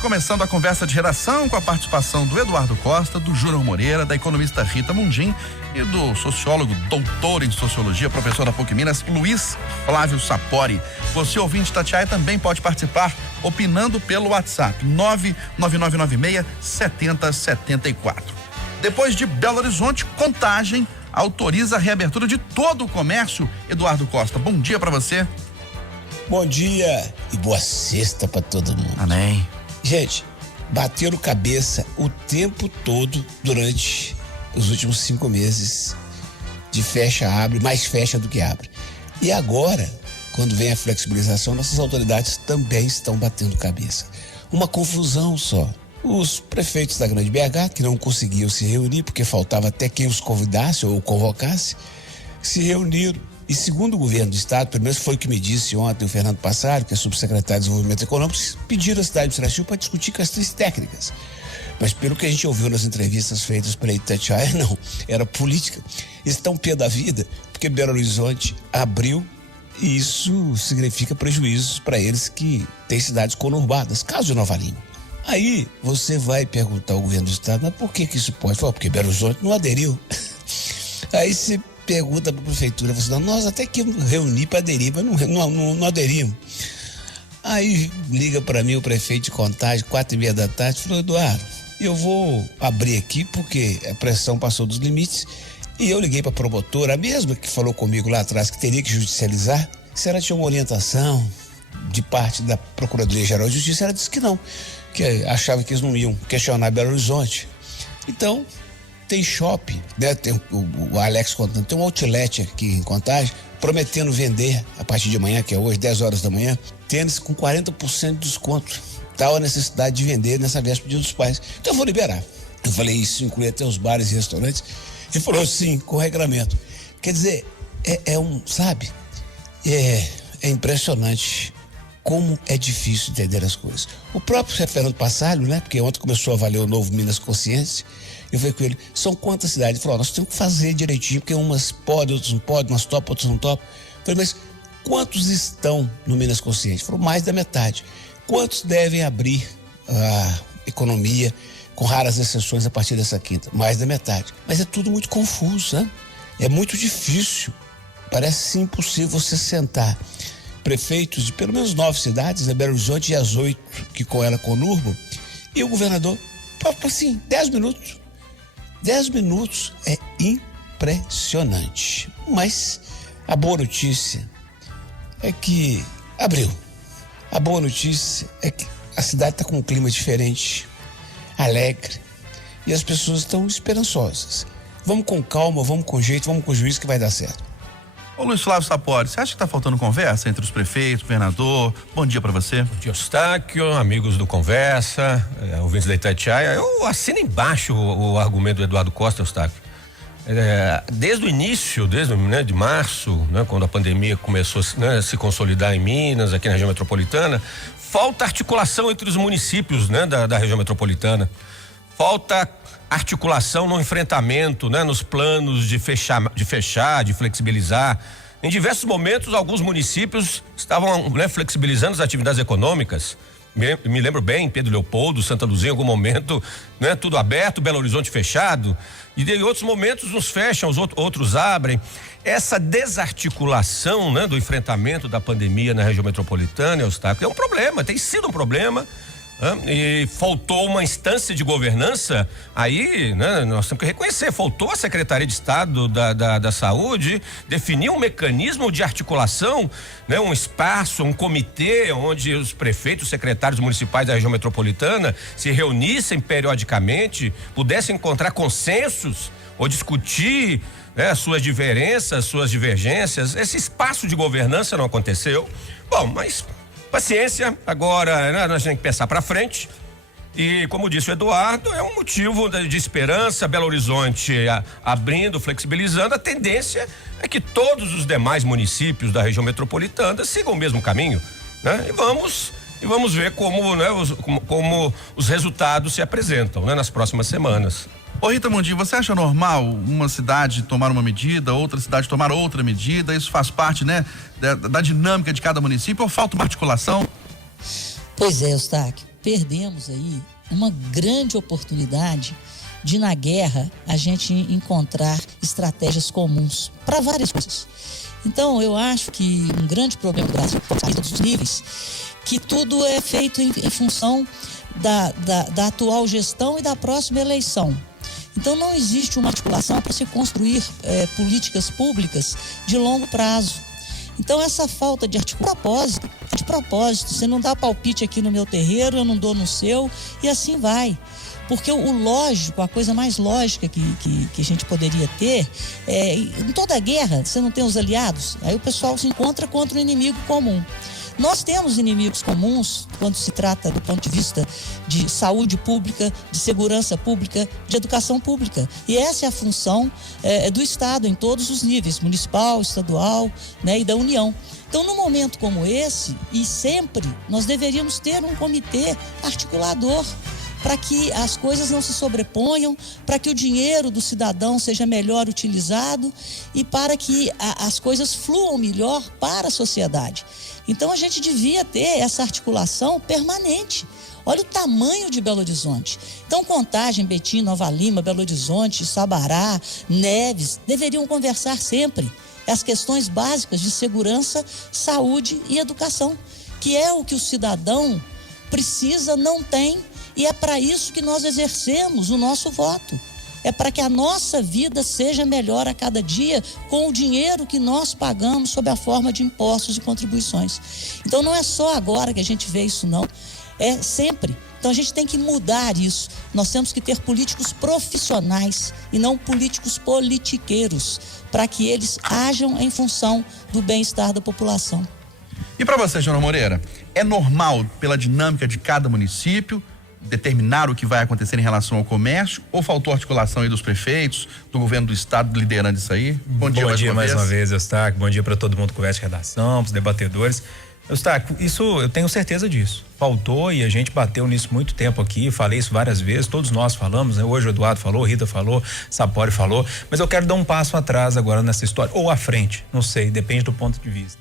começando a conversa de redação com a participação do Eduardo Costa, do Júnior Moreira, da economista Rita Mundim e do sociólogo, doutor em sociologia, professor da PUC Minas, Luiz Flávio Sapori. Você, ouvinte de Itatiaia, também pode participar opinando pelo WhatsApp 99996-7074. Depois de Belo Horizonte, Contagem autoriza a reabertura de todo o comércio. Eduardo Costa, bom dia para você. Bom dia e boa sexta para todo mundo. Amém. Gente, bateram cabeça o tempo todo durante os últimos 5 meses de fecha-abre, mais fecha do que abre. E agora, quando vem a flexibilização, nossas autoridades também estão batendo cabeça. Uma confusão só. Os prefeitos da Grande BH, que não conseguiam se reunir porque faltava até quem os convidasse ou convocasse, se reuniram. E segundo o governo do estado, pelo menos foi o que me disse ontem o Fernando Passaro, que é subsecretário de Desenvolvimento Econômico, pediram a cidade de Extracil para discutir questões técnicas. Mas pelo que a gente ouviu nas entrevistas feitas pela Itatiaia, não, era política. Eles estão pé da vida porque Belo Horizonte abriu e isso significa prejuízos para eles que têm cidades conurbadas, caso de Nova Lima. Aí você vai perguntar ao governo do estado, mas por que isso pode? Fala, porque Belo Horizonte não aderiu. Aí você pergunta para a prefeitura, você não, nós até que reunir para aderir, mas não aderimos. Aí liga para mim o prefeito de Contagem, 4:30 da tarde, falou, Eduardo, eu vou abrir aqui porque a pressão passou dos limites. E eu liguei para a promotora, a mesma que falou comigo lá atrás que teria que judicializar, se ela tinha uma orientação de parte da Procuradoria-Geral de Justiça, ela disse que não, que achava que eles não iam questionar Belo Horizonte. Então, tem shopping, né? Tem o Alex contando, tem um outlet aqui em Contagem, prometendo vender a partir de amanhã, que é hoje, 10 horas da manhã, tênis com 40% de desconto. Tal a necessidade de vender nessa véspera do Dia dos Pais. Então eu vou liberar. Eu falei, isso inclui até os bares e restaurantes. Ele falou, sim, com regramento. Quer dizer, sabe? É impressionante como é difícil entender as coisas. O próprio Fernando Passaro, né? Porque ontem começou a valer o novo Minas Consciência. Eu falei com ele, são quantas cidades? Ele falou, nós temos que fazer direitinho, porque umas podem, outras não podem, umas topam, outras não topam. Eu falei, mas quantos estão no Minas Consciente? Ele falou, mais da metade. Quantos devem abrir a economia, com raras exceções, a partir dessa quinta? Mais da metade. Mas é tudo muito confuso, né? É muito difícil. Parece impossível você sentar prefeitos de pelo menos 9 cidades, né? Belo Horizonte e as 8 que com ela conurbam, e o governador, assim, 10 minutos. 10 minutos é impressionante. Mas a boa notícia é que abriu. A boa notícia é que a cidade está com um clima diferente, alegre, e as pessoas estão esperançosas. Vamos com calma, vamos com jeito, vamos com juízo que vai dar certo. Ô Luiz Flávio Sapori, você acha que está faltando conversa entre os prefeitos, governador? Bom dia para você. Bom dia, Eustáquio, amigos do Conversa, ouvintes da Itatiaia. Eu assino embaixo o argumento do Eduardo Costa, Eustáquio. Desde o início, de março, né, quando a pandemia começou a se consolidar em Minas, aqui na região metropolitana, falta articulação entre os municípios, né, da região metropolitana. Falta articulação no enfrentamento, né, nos planos de fechar, de flexibilizar. Em diversos momentos, alguns municípios estavam, né, flexibilizando as atividades econômicas. Me lembro bem, Pedro Leopoldo, Santa Luzia, em algum momento, né, tudo aberto, Belo Horizonte fechado. E em outros momentos uns fecham, os outros abrem. Essa desarticulação, né, do enfrentamento da pandemia na região metropolitana, Eustáquio, é um problema, tem sido um problema. E faltou uma instância de governança, aí, né, nós temos que reconhecer, faltou a Secretaria de Estado da Saúde definir um mecanismo de articulação, né, um espaço, um comitê onde os prefeitos, secretários municipais da região metropolitana se reunissem periodicamente, pudessem encontrar consensos ou discutir, né, suas diferenças, suas divergências. Esse espaço de governança não aconteceu. Bom, mas paciência, agora, né, nós temos que pensar para frente. E como disse o Eduardo, é um motivo de esperança. Belo Horizonte abrindo, flexibilizando. A tendência é que todos os demais municípios da região metropolitana sigam o mesmo caminho, né? E vamos ver como, né, como os resultados se apresentam, né, nas próximas semanas. Ô Rita Mundim, você acha normal uma cidade tomar uma medida, outra cidade tomar outra medida? Isso faz parte, né, da dinâmica de cada município, ou falta uma articulação? Pois é, Eustáquio. perdemos aí uma grande oportunidade de, na guerra, a gente encontrar estratégias comuns para várias coisas. Então, eu acho que um grande problema do Brasil, em todos os níveis, que tudo é feito em função da atual gestão e da próxima eleição. Então, não existe uma articulação para se construir políticas públicas de longo prazo. Então, essa falta de articulação, de propósito, você não dá palpite aqui no meu terreiro, eu não dou no seu, e assim vai. Porque o lógico, a coisa mais lógica que a gente poderia ter, em toda guerra, você não tem os aliados, aí o pessoal se encontra contra um inimigo comum. Nós temos inimigos comuns quando se trata do ponto de vista de saúde pública, de segurança pública, de educação pública. E essa é a função do Estado em todos os níveis, municipal, estadual, né, e da União. Então, num momento como esse, e sempre, nós deveríamos ter um comitê articulador para que as coisas não se sobreponham, para que o dinheiro do cidadão seja melhor utilizado e para que as coisas fluam melhor para a sociedade. Então, a gente devia ter essa articulação permanente. Olha o tamanho de Belo Horizonte. Então, Contagem, Betim, Nova Lima, Belo Horizonte, Sabará, Neves, deveriam conversar sempre as questões básicas de segurança, saúde e educação, que é o que o cidadão precisa, não tem, e é para isso que nós exercemos o nosso voto. É para que a nossa vida seja melhor a cada dia com o dinheiro que nós pagamos sob a forma de impostos e contribuições. Então, não é só agora que a gente vê isso, não. É sempre. Então, a gente tem que mudar isso. Nós temos que ter políticos profissionais e não políticos politiqueiros, para que eles ajam em função do bem-estar da população. E para você, Júnior Moreira, é normal, pela dinâmica de cada município, determinar o que vai acontecer em relação ao comércio, ou faltou articulação aí dos prefeitos, do governo do estado liderando isso aí? Bom dia mais uma vez, Eustáquio. Bom dia para todo mundo que conversa de redação, para os debatedores. Eustáquio, isso eu tenho certeza disso. Faltou e a gente bateu nisso muito tempo aqui, falei isso várias vezes, todos nós falamos, né? Hoje o Eduardo falou, Rita falou, Sapori falou, mas eu quero dar um passo atrás agora nessa história, ou à frente, não sei, depende do ponto de vista.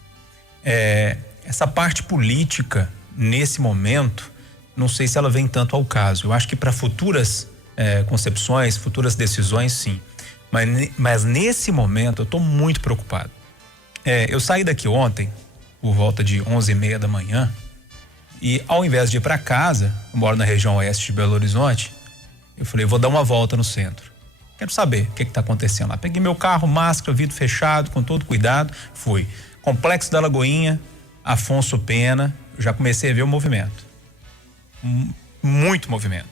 Essa parte política, nesse momento, não sei se ela vem tanto ao caso. Eu acho que para futuras concepções, futuras decisões, sim. Mas nesse momento eu estou muito preocupado. Eu saí daqui ontem, por volta de 11h30 da manhã, e ao invés de ir para casa, eu moro na região oeste de Belo Horizonte, eu falei, vou dar uma volta no centro. Quero saber o que está acontecendo lá. Peguei meu carro, máscara, vidro fechado, com todo cuidado, fui. Complexo da Lagoinha, Afonso Pena, eu já comecei a ver o movimento. Muito movimento.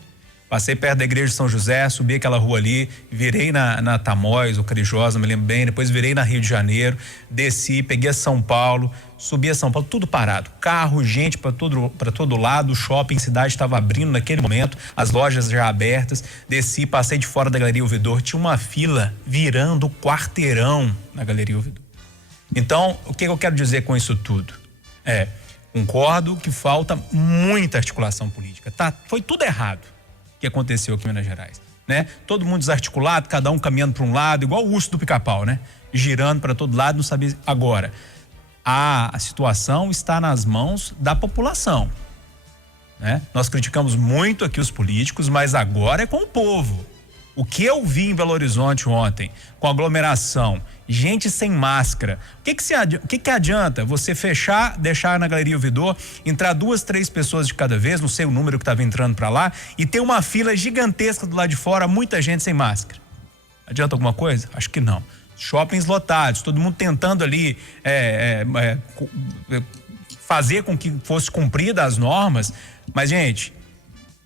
Passei perto da igreja de São José, subi aquela rua ali, virei na Tamóis, ou Carijosa, me lembro bem, depois virei na Rio de Janeiro, desci, peguei a São Paulo, subi a São Paulo, tudo parado, carro, gente para todo lado, o shopping, cidade estava abrindo naquele momento, as lojas já abertas, desci, passei de fora da Galeria Ouvidor, tinha uma fila virando quarteirão na Galeria Ouvidor. Então, o que eu quero dizer com isso tudo? Concordo que falta muita articulação política, tá? Foi tudo errado que aconteceu aqui em Minas Gerais, né? Todo mundo desarticulado, cada um caminhando para um lado, igual o urso do Pica-Pau, né? Girando para todo lado, não sabia. Agora, a situação está nas mãos da população, né? Nós criticamos muito aqui os políticos, mas agora é com o povo. O que eu vi em Belo Horizonte ontem, com aglomeração, gente sem máscara, o que adianta você fechar, deixar na Galeria Ouvidor, entrar 2, 3 pessoas de cada vez, não sei o número que estava entrando para lá, e ter uma fila gigantesca do lado de fora, muita gente sem máscara? Adianta alguma coisa? Acho que não. Shoppings lotados, todo mundo tentando ali fazer com que fosse cumprida as normas, mas, gente,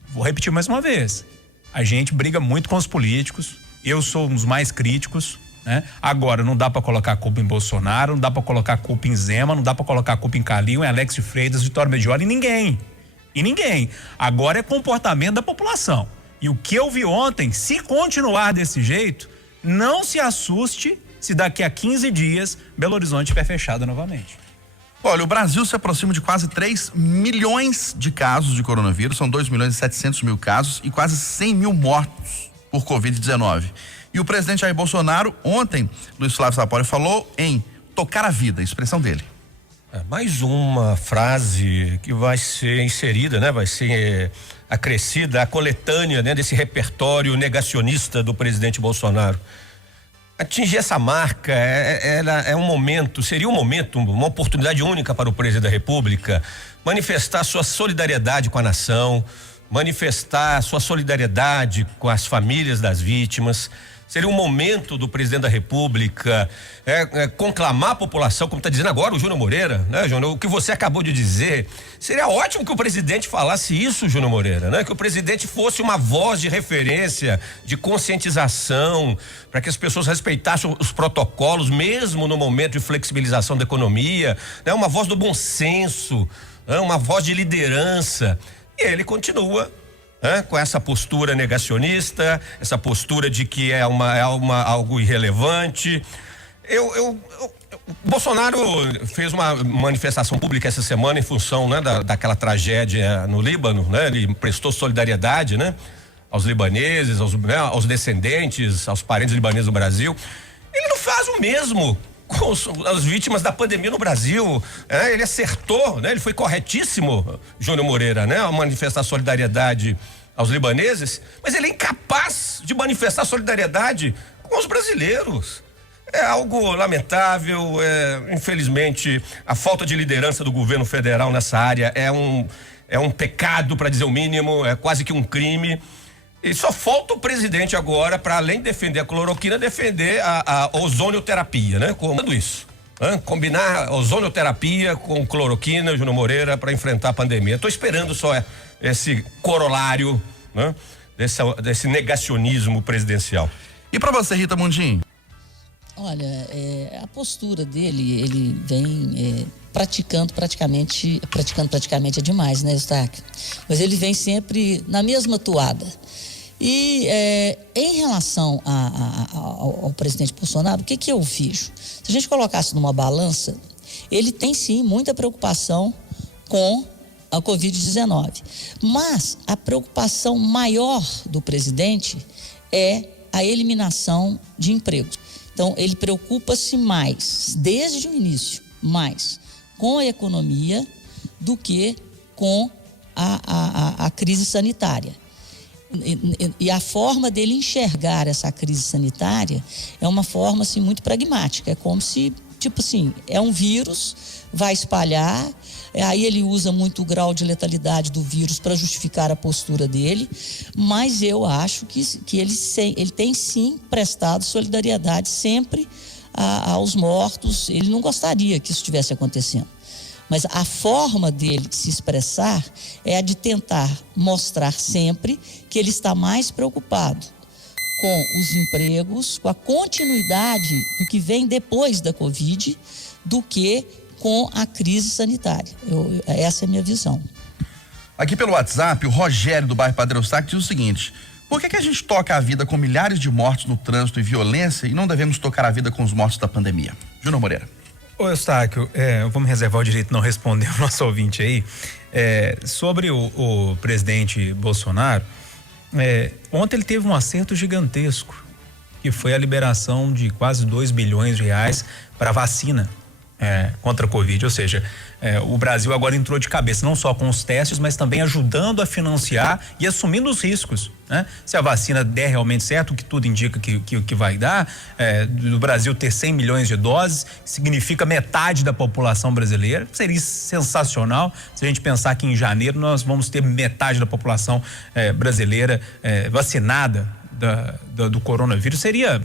vou repetir mais uma vez. A gente briga muito com os políticos, eu sou um dos mais críticos, né? Agora, não dá para colocar a culpa em Bolsonaro, não dá para colocar a culpa em Zema, não dá para colocar a culpa em Calil, em Alex de Freitas, Vitório Medioli, em ninguém. Agora é comportamento da população. E o que eu vi ontem, se continuar desse jeito, não se assuste se daqui a 15 dias Belo Horizonte estiver fechada novamente. Olha, o Brasil se aproxima de quase 3 milhões de casos de coronavírus, são 2.700.000 casos e quase 100 mil mortos por Covid-19. E o presidente Jair Bolsonaro, ontem, Luiz Flávio Sapori, falou em tocar a vida, a expressão dele. Mais uma frase que vai ser inserida, né? Vai ser acrescida, a coletânea, né? Desse repertório negacionista do presidente Bolsonaro. Atingir essa marca seria um momento, uma oportunidade única para o presidente da República manifestar sua solidariedade com a nação, manifestar sua solidariedade com as famílias das vítimas. Seria um momento do presidente da República conclamar a população, como está dizendo agora o Júnior Moreira, né, Júnior? O que você acabou de dizer. Seria ótimo que o presidente falasse isso, Júnior Moreira, né? Que o presidente fosse uma voz de referência, de conscientização, para que as pessoas respeitassem os protocolos, mesmo no momento de flexibilização da economia, né? Uma voz do bom senso, né? Uma voz de liderança. E ele continua com essa postura negacionista, essa postura de que é algo irrelevante. Bolsonaro fez uma manifestação pública essa semana em função, né, daquela tragédia no Líbano, né? Ele prestou solidariedade, né, aos libaneses, aos descendentes, aos parentes libaneses do Brasil. Ele não faz o mesmo com as vítimas da pandemia no Brasil. Ele acertou, né? Ele foi corretíssimo, Júnior Moreira, né? A manifestar solidariedade aos libaneses, mas ele é incapaz de manifestar solidariedade com os brasileiros. É algo lamentável, infelizmente, a falta de liderança do governo federal nessa área é um pecado, para dizer o mínimo, é quase que um crime. E só falta o presidente agora, para além de defender a cloroquina, defender a ozonioterapia, né? Tudo isso. Combinar ozonioterapia com cloroquina, Júnior Moreira, para enfrentar a pandemia. Estou esperando só esse corolário, né? Desse negacionismo presidencial. E para você, Rita Mundim? Olha, a postura dele, ele vem praticando praticamente é demais, né, Eustáquio? Mas ele vem sempre na mesma toada. E em relação ao presidente Bolsonaro, o que eu vejo? Se a gente colocasse numa balança, ele tem sim muita preocupação com a Covid-19. Mas a preocupação maior do presidente é a eliminação de empregos. Então, ele preocupa-se mais, desde o início, mais com a economia do que com a crise sanitária. E a forma dele enxergar essa crise sanitária é uma forma assim, muito pragmática. É como se, tipo assim, é um vírus, vai espalhar, aí ele usa muito o grau de letalidade do vírus para justificar a postura dele, mas eu acho que ele tem sim prestado solidariedade sempre aos mortos. Ele não gostaria que isso estivesse acontecendo. Mas a forma dele de se expressar é a de tentar mostrar sempre que ele está mais preocupado com os empregos, com a continuidade do que vem depois da Covid, do que com a crise sanitária. Essa é a minha visão. Aqui pelo WhatsApp, o Rogério do bairro Padre Eustáquio diz o seguinte: por que a gente toca a vida com milhares de mortos no trânsito e violência e não devemos tocar a vida com os mortos da pandemia? Júnior Moreira. Ô Eustáquio, eu vou me reservar o direito de não responder o nosso ouvinte aí. Sobre o presidente Bolsonaro, ontem ele teve um acerto gigantesco, que foi a liberação de quase 2 bilhões de reais para vacina contra a Covid. Ou seja, o Brasil agora entrou de cabeça, não só com os testes, mas também ajudando a financiar e assumindo os riscos, né? Se a vacina der realmente certo, o que tudo indica que vai dar, do Brasil ter 100 milhões de doses, significa metade da população brasileira. Seria sensacional se a gente pensar que em janeiro nós vamos ter metade da população brasileira vacinada do coronavírus. Seria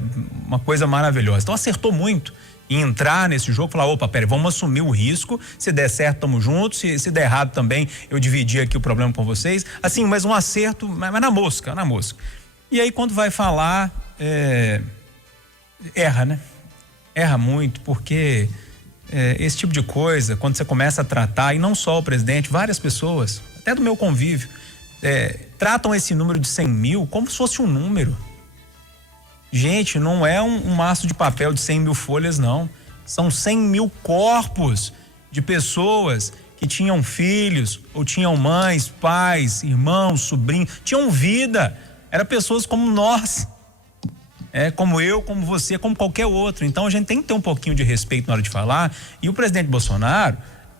uma coisa maravilhosa. Então acertou muito em entrar nesse jogo, falar, opa, peraí, vamos assumir o risco, se der certo, tamo juntos, se der errado também, eu dividi aqui o problema com vocês, assim, mas um acerto, mas na mosca. E aí quando vai falar, erra, né? Erra muito, porque esse tipo de coisa, quando você começa a tratar, e não só o presidente, várias pessoas, até do meu convívio, tratam esse número de 100 mil como se fosse um número. Gente, não é um maço de papel de 100 mil folhas, não. São 100 mil corpos de pessoas que tinham filhos, ou tinham mães, pais, irmãos, sobrinhos, tinham vida. Eram pessoas como nós, como eu, como você, como qualquer outro. Então a gente tem que ter um pouquinho de respeito na hora de falar. E o presidente Bolsonaro,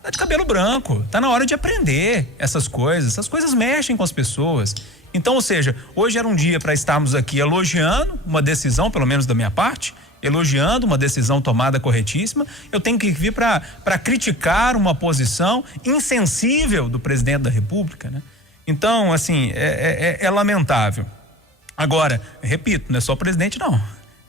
tá de cabelo branco, tá na hora de aprender essas coisas mexem com as pessoas. Então, ou seja, hoje era um dia para estarmos aqui elogiando uma decisão, pelo menos da minha parte, elogiando uma decisão tomada corretíssima. Eu tenho que vir para criticar uma posição insensível do presidente da República, né? Então, assim, é lamentável. Agora, repito, não é só o presidente, não.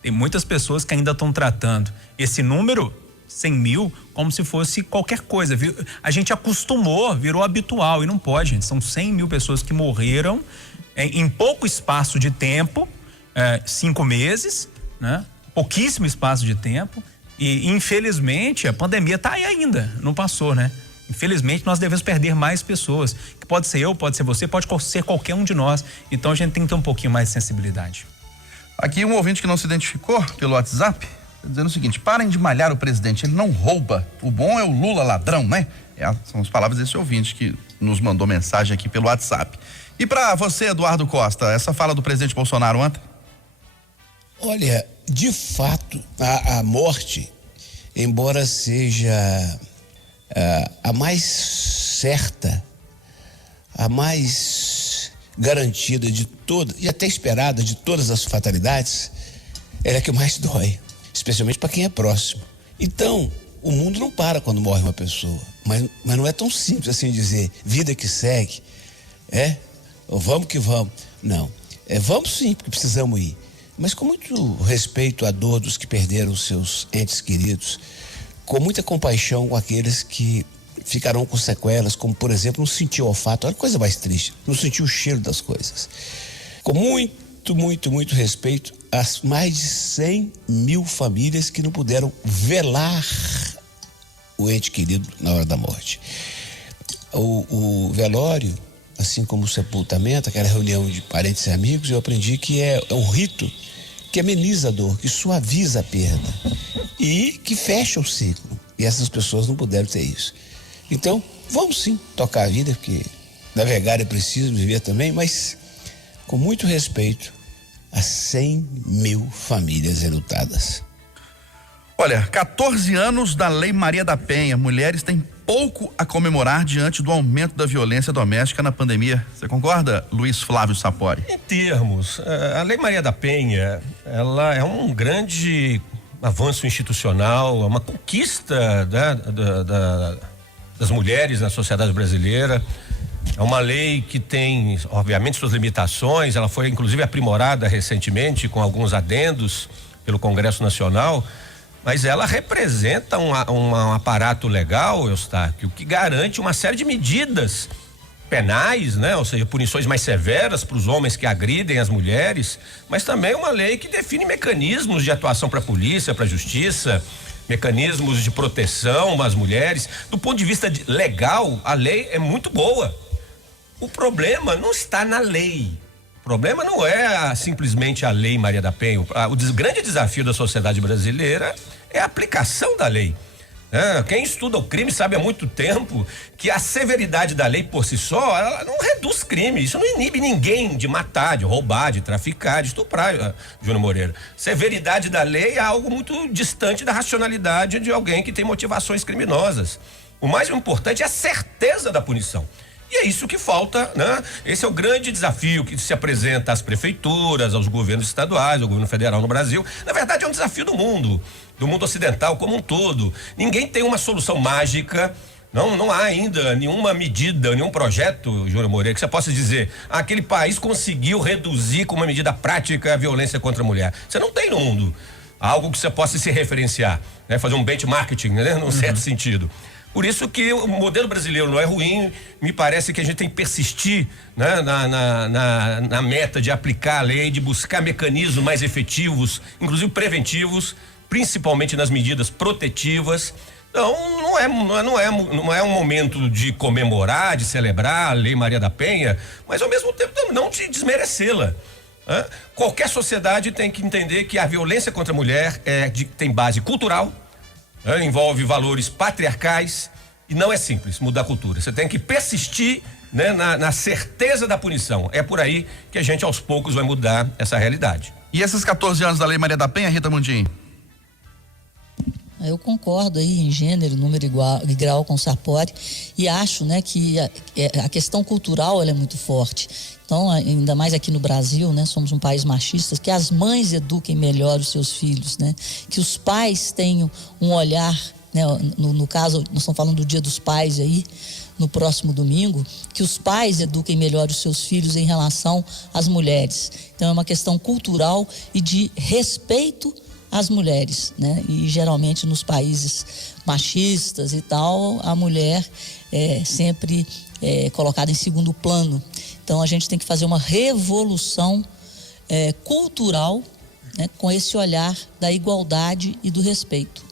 Tem muitas pessoas que ainda estão tratando esse número, 100 mil, como se fosse qualquer coisa. A gente acostumou, virou habitual, e não pode, gente. São 100 mil pessoas que morreram em pouco espaço de tempo, 5 meses, né? Pouquíssimo espaço de tempo, e infelizmente a pandemia está aí ainda, não passou, né? Infelizmente nós devemos perder mais pessoas, que pode ser eu, pode ser você, pode ser qualquer um de nós. Então a gente tem que ter um pouquinho mais de sensibilidade. Aqui um ouvinte que não se identificou pelo WhatsApp, tá dizendo o seguinte: parem de malhar o presidente, ele não rouba, o bom é o Lula ladrão, né? São as palavras desse ouvinte que nos mandou mensagem aqui pelo WhatsApp. E para você, Eduardo Costa, essa fala do presidente Bolsonaro ontem? Olha, de fato, a morte, embora seja a mais certa, a mais garantida de todas, e até esperada de todas as fatalidades, ela é a que mais dói, especialmente para quem é próximo. Então, o mundo não para quando morre uma pessoa, mas não é tão simples assim dizer, vida que segue, vamos que vamos. Não, vamos sim, porque precisamos ir. Mas com muito respeito à dor dos que perderam seus entes queridos, com muita compaixão com aqueles que ficarão com sequelas, como, por exemplo, não sentir o olfato. Olha a coisa mais triste, não sentir o cheiro das coisas. Com muito, muito, muito respeito às mais de 100 mil famílias que não puderam velar o ente querido na hora da morte. O velório, assim como o sepultamento, aquela reunião de parentes e amigos, eu aprendi que é um rito que ameniza a dor, que suaviza a perda e que fecha o ciclo. E essas pessoas não puderam ter isso. Então, vamos sim tocar a vida, porque navegar é preciso, viver também, mas com muito respeito a 100 mil famílias enlutadas. Olha, 14 anos da Lei Maria da Penha. Mulheres têm pouco a comemorar diante do aumento da violência doméstica na pandemia. Você concorda, Luiz Flávio Sapori? Em termos, a Lei Maria da Penha, ela é um grande avanço institucional, é uma conquista das mulheres na sociedade brasileira. É uma lei que tem, obviamente, suas limitações. Ela foi, inclusive, aprimorada recentemente com alguns adendos pelo Congresso Nacional. Mas ela representa um aparato legal, Eustáquio, que garante uma série de medidas penais, né? Ou seja, punições mais severas para os homens que agridem as mulheres, mas também uma lei que define mecanismos de atuação para a polícia, para a justiça, mecanismos de proteção às mulheres. Do ponto de vista legal, a lei é muito boa. O problema não está na lei. O problema não é simplesmente a Lei Maria da Penha. O grande desafio da sociedade brasileira é a aplicação da lei. Quem estuda o crime sabe há muito tempo que a severidade da lei por si só, ela não reduz crime. Isso não inibe ninguém de matar, de roubar, de traficar, de estuprar, Júnior Moreira. Severidade da lei é algo muito distante da racionalidade de alguém que tem motivações criminosas. O mais importante é a certeza da punição. E é isso que falta, né? Esse é o grande desafio que se apresenta às prefeituras, aos governos estaduais, ao governo federal no Brasil. Na verdade, é um desafio do mundo ocidental como um todo. Ninguém tem uma solução mágica. Não há ainda nenhuma medida, nenhum projeto, Júnior Moreira, que você possa dizer, aquele país conseguiu reduzir com uma medida prática a violência contra a mulher. Você não tem no mundo algo que você possa se referenciar, né? Fazer um benchmarking, né? Num certo sentido. Por isso que o modelo brasileiro não é ruim, me parece que a gente tem que persistir, né, na meta de aplicar a lei, de buscar mecanismos mais efetivos, inclusive preventivos, principalmente nas medidas protetivas. Então, não é um momento de comemorar, de celebrar a Lei Maria da Penha, mas ao mesmo tempo não de desmerecê-la. Qualquer sociedade tem que entender que a violência contra a mulher tem base cultural, envolve valores patriarcais e não é simples mudar a cultura. Você tem que persistir, né, na certeza da punição. É por aí que a gente aos poucos vai mudar essa realidade. E esses 14 anos da Lei Maria da Penha, Rita Mundim? Eu concordo aí em gênero, número e grau com o Sapori e acho, né, que a questão cultural ela é muito forte. Então, ainda mais aqui no Brasil, né, somos um país machista, que as mães eduquem melhor os seus filhos, né, que os pais tenham um olhar, né, no caso, nós estamos falando do Dia dos Pais aí, no próximo domingo, que os pais eduquem melhor os seus filhos em relação às mulheres. Então, é uma questão cultural e de respeito às mulheres, né? E geralmente nos países machistas e tal, a mulher é sempre colocada em segundo plano. Então a gente tem que fazer uma revolução cultural, né? Com esse olhar da igualdade e do respeito.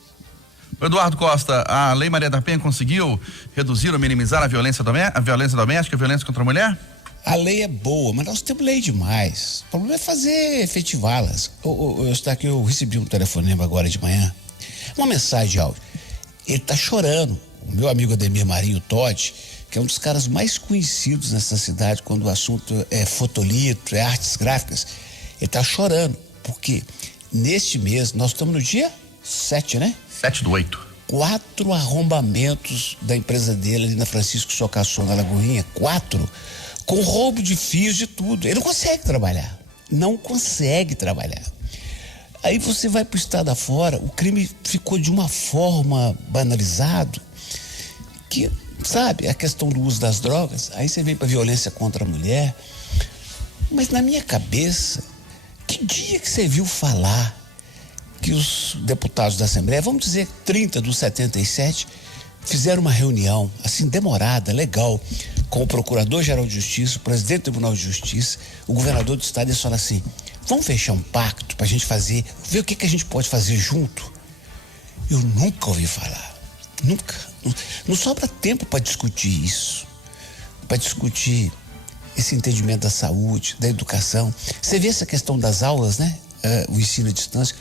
Eduardo Costa, a Lei Maria da Penha conseguiu reduzir ou minimizar a violência doméstica, a violência contra a mulher? A lei é boa, mas nós temos lei demais. O problema é fazer efetivá-las. Eu recebi um telefonema agora de manhã, uma mensagem de áudio. Ele tá chorando. O meu amigo Ademir Marinho Totti, que é um dos caras mais conhecidos nessa cidade quando o assunto é fotolito, é artes gráficas, ele tá chorando, porque neste mês, nós estamos no dia 7, né? 7/8. 4 arrombamentos da empresa dele ali na Francisco Socassô, na Lagoinha, 4, com roubo de fios, de tudo. Ele não consegue trabalhar. Não consegue trabalhar. Aí você vai pro estado afora, o crime ficou de uma forma banalizado que, sabe, a questão do uso das drogas, aí você vem pra violência contra a mulher. Mas na minha cabeça, que dia que você viu falar que os deputados da Assembleia, vamos dizer 30 dos 77, fizeram uma reunião, assim, demorada, legal, com o Procurador-Geral de Justiça, o Presidente do Tribunal de Justiça, o Governador do Estado, e eles falaram assim: vamos fechar um pacto pra gente fazer, ver o que a gente pode fazer junto? Eu nunca ouvi falar, nunca. Não sobra tempo para discutir isso, para discutir esse entendimento da saúde, da educação. Você vê essa questão das aulas, né? O ensino à distância.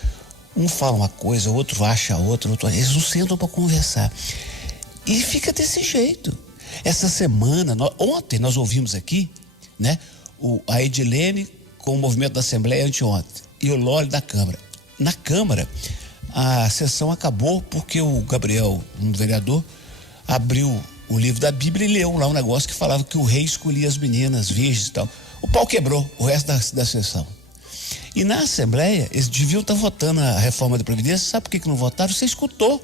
Um fala uma coisa, o outro acha outra, eles não sentam para conversar. E fica desse jeito. Essa semana, ontem nós ouvimos aqui, né? A Edilene com o movimento da Assembleia anteontem e o Lólio da Câmara. Na Câmara, a sessão acabou porque o Gabriel, um vereador, abriu o livro da Bíblia e leu lá um negócio que falava que o rei escolhia as meninas virgens e tal. O pau quebrou o resto da sessão. E na Assembleia, eles deviam estar votando a reforma da Previdência. Sabe por que não votaram? Você escutou.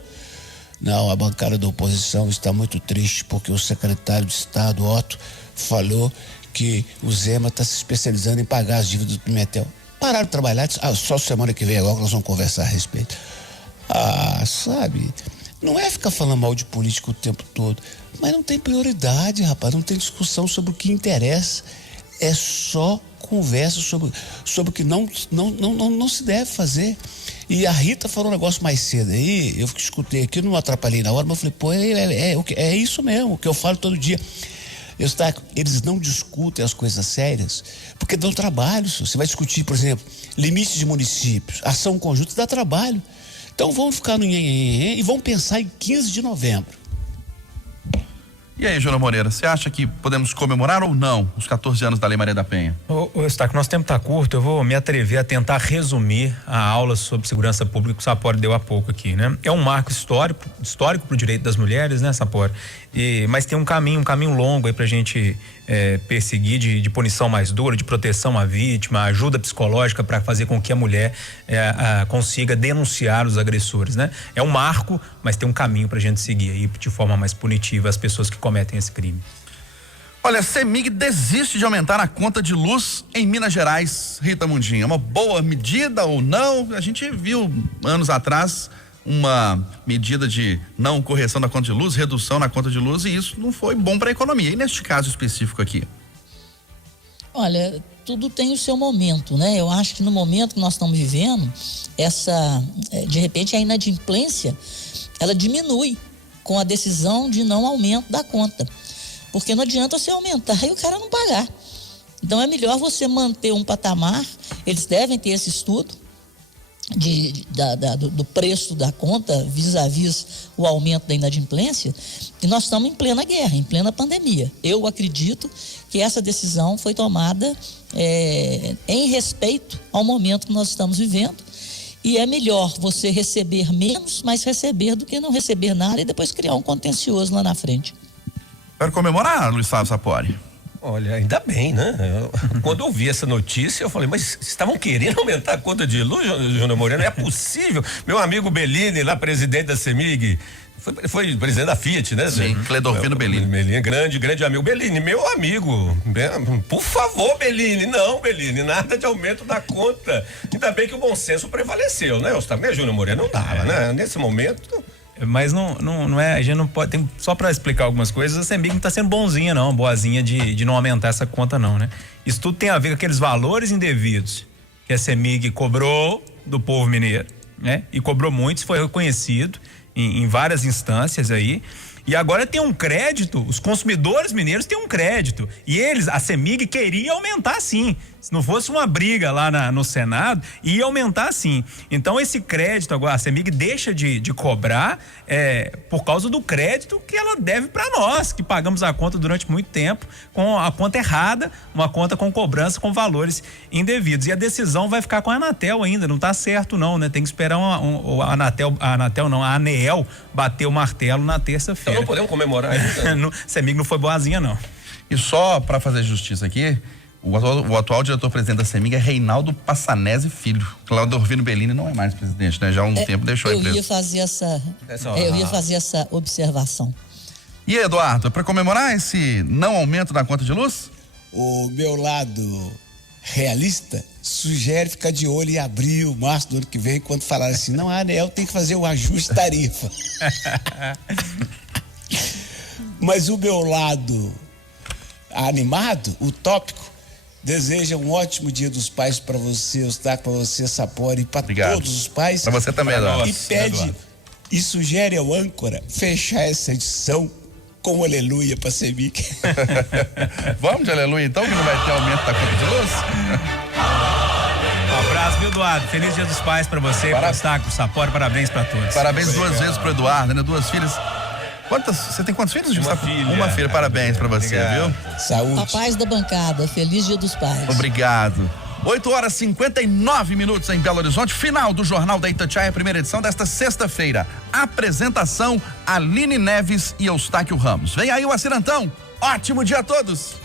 Não, a bancada da oposição está muito triste porque o secretário de Estado, Otto, falou que o Zema está se especializando em pagar as dívidas do Pimentel. Pararam de trabalhar, só semana que vem agora nós vamos conversar a respeito. Sabe, não é ficar falando mal de político o tempo todo, mas não tem prioridade, rapaz, não tem discussão sobre o que interessa, é só conversa sobre o que não se deve fazer. E a Rita falou um negócio mais cedo aí, eu escutei aqui, não atrapalhei na hora, mas eu falei, pô, é isso mesmo, o que eu falo todo dia. Eles não discutem as coisas sérias, porque dão trabalho. Você vai discutir, por exemplo, limites de municípios, ação conjunta dá trabalho. Então vamos ficar no nhenhenhen e vamos pensar em 15 de novembro. E aí, Júnior Moreira, você acha que podemos comemorar ou não os 14 anos da Lei Maria da Penha? Eustáquio, nosso tempo está curto, eu vou me atrever a tentar resumir a aula sobre segurança pública que o Sapori deu há pouco aqui, né? É um marco histórico para o direito das mulheres, né, Sapori? Mas tem um caminho longo aí pra gente perseguir de punição mais dura, de proteção à vítima, ajuda psicológica para fazer com que a mulher consiga denunciar os agressores, né? É um marco, mas tem um caminho pra gente seguir aí de forma mais punitiva as pessoas que cometem esse crime. Olha, a CEMIG desiste de aumentar a conta de luz em Minas Gerais, Rita Mundim. É uma boa medida ou não? A gente viu anos atrás uma medida de não correção da conta de luz, redução na conta de luz, e isso não foi bom para a economia. E neste caso específico aqui? Olha, tudo tem o seu momento, né? Eu acho que no momento que nós estamos vivendo, de repente a inadimplência, ela diminui com a decisão de não aumento da conta. Porque não adianta você aumentar e o cara não pagar. Então é melhor você manter um patamar. Eles devem ter esse estudo do preço da conta vis-à-vis o aumento da inadimplência, e nós estamos em plena guerra, em plena pandemia. Eu acredito que essa decisão foi tomada em respeito ao momento que nós estamos vivendo, E é melhor você receber menos, mas receber do que não receber nada e depois criar um contencioso lá na frente. Quero comemorar, Luiz Flávio Sapori. Olha, ainda bem, né? Quando eu vi essa notícia, eu falei, mas estavam querendo aumentar a conta de luz, Júnior Moreira? Não é possível. Meu amigo Bellini, lá presidente da CEMIG, foi presidente da Fiat, né? Sim, Cledorvino Bellini. Grande amigo. Bellini, meu amigo. Por favor, Bellini. Não, Bellini, nada de aumento da conta. Ainda bem que o bom senso prevaleceu, né? Né, Júnior Moreira? Não dava, né? Nesse momento. Mas não é, a gente não pode, só para explicar algumas coisas, a CEMIG não tá sendo bonzinha não, boazinha de não aumentar essa conta não, né? Isso tudo tem a ver com aqueles valores indevidos que a CEMIG cobrou do povo mineiro, né? E cobrou muito, isso foi reconhecido em várias instâncias aí. E agora tem um crédito, os consumidores mineiros têm um crédito. E eles, a CEMIG, queria aumentar sim. Se não fosse uma briga lá no Senado, ia aumentar sim. Então esse crédito agora, a CEMIG deixa de cobrar por causa do crédito que ela deve para nós, que pagamos a conta durante muito tempo, com a conta errada, uma conta com cobrança com valores indevidos. E a decisão vai ficar com a Anatel ainda, não tá certo não, né? Tem que esperar a ANEEL bater o martelo na terça-feira. Então não podemos comemorar ainda. CEMIG não foi boazinha não. E só para fazer justiça aqui, o atual diretor-presidente da CEMIG é Reinaldo Passanese Filho. Cledorvino Bellini não é mais presidente, né? Já há um tempo deixou a empresa. Eu ia fazer essa observação. E Eduardo, é para comemorar esse não aumento da conta de luz? O meu lado realista sugere ficar de olho em abril, março do ano que vem, quando falar assim, não, a ANEEL tem que fazer um ajuste de tarifa. Mas o meu lado animado, utópico, deseja um ótimo Dia dos Pais para você, Eustáquio, para você, Sapori, para todos os pais. Para você também, Eduardo. E pede e sugere ao âncora fechar essa edição com um aleluia para CEMIG. Vamos de aleluia então, que não vai ter aumento da conta de luz? Um abraço, viu, Eduardo? Feliz Dia dos Pais para você, para o Eustáquio, pro Sapori, parabéns para todos. Parabéns duas vezes pro Eduardo, né? Duas filhas. Você tem quantos filhos? Uma filha. Uma filha, parabéns pra você, viu? Saúde. Papais da bancada, feliz Dia dos Pais. Obrigado. 8h59 em Belo Horizonte, final do Jornal da Itatiaia, primeira edição desta sexta-feira. Apresentação, Aline Neves e Eustáquio Ramos. Vem aí o Acirantão. Ótimo dia a todos.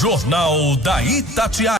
Jornal da Itatiaia.